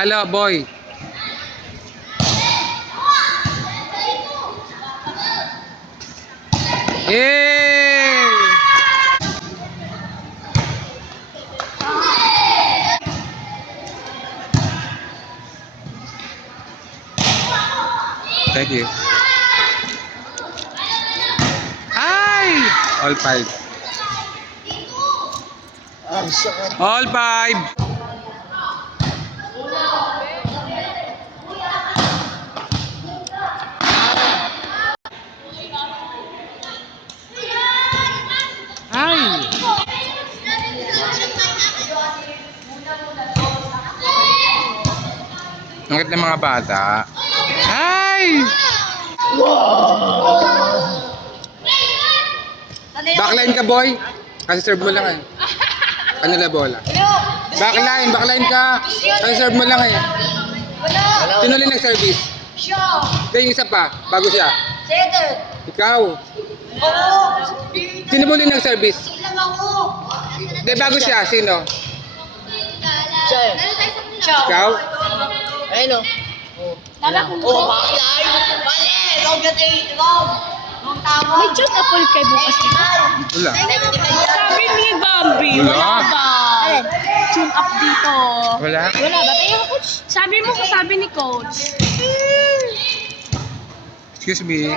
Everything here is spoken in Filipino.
Palo, boy. Yay! Thank you. Ay! All five. All five. Ay! Ang cute ng mga bata. Ay! Backline ka, boy. Kasi serve mo lang eh. Ano na bola? Backline ka. Kasi serve mo lang eh. Sino ulit nag-service? Siya. Kaya yung isa pa, bago siya. Setter. Ikaw. Oo. Sino ulit nag-service? Lang ako. Hindi, bago siya. Sino? Siya. Siya. Ikaw? Ayun o. Tama ko. Oh, bakit ay? Mali! Wrong natin. Wrong. Wrong tama. May John Apple kay bukas dito. Wala. Sabi ni Bambi, Wala. wala ba? Tune up dito. Wala? Wala ba? Tayo coach. Sabi mo, sabi ni coach. Excuse me.